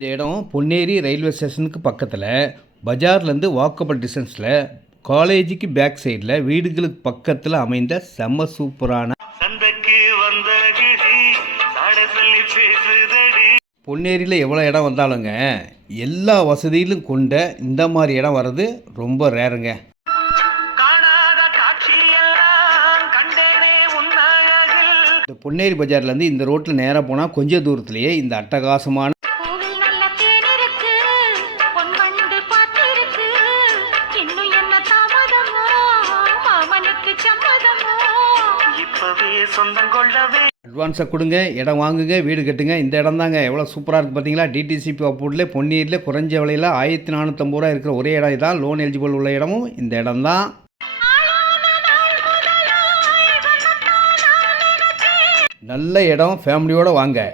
இந்த இடம் பொன்னேரி ரயில்வே ஸ்டேஷனுக்கு பக்கத்தில், பஜார்லேருந்து வாக்கபிள் டிஸ்டன்ஸில், காலேஜுக்கு பேக் சைடில், வீடுகளுக்கு பக்கத்தில் அமைந்த செம்ம சூப்பரான பொன்னேரியில் எவ்வளோ இடம் வந்தாலுங்க எல்லா வசதியிலும் கொண்ட இந்த மாதிரி இடம் வர்றது ரொம்ப ரேருங்க. இந்த பொன்னேரி பஜார்லேருந்து இந்த ரோட்டில் நேராக போனால் கொஞ்சம் தூரத்துலேயே இந்த அட்டகாசமான அட்வான்ஸை கொடுங்க, இடம் வாங்குங்க, வீடு கட்டுங்க. இந்த இடம் தாங்க எவ்வளோ சூப்பராக இருக்குது பார்த்தீங்களா. டிடிசிபி அப்ரூவ்டில் பொன்னேரியில் குறைஞ்ச விலையில் 1450 ரூபா இருக்கிற ஒரே இடம் இதான். லோன் எலிஜிபிள் உள்ள இடமும் இந்த இடம் தான். நல்ல இடம், ஃபேமிலியோடு வாங்க.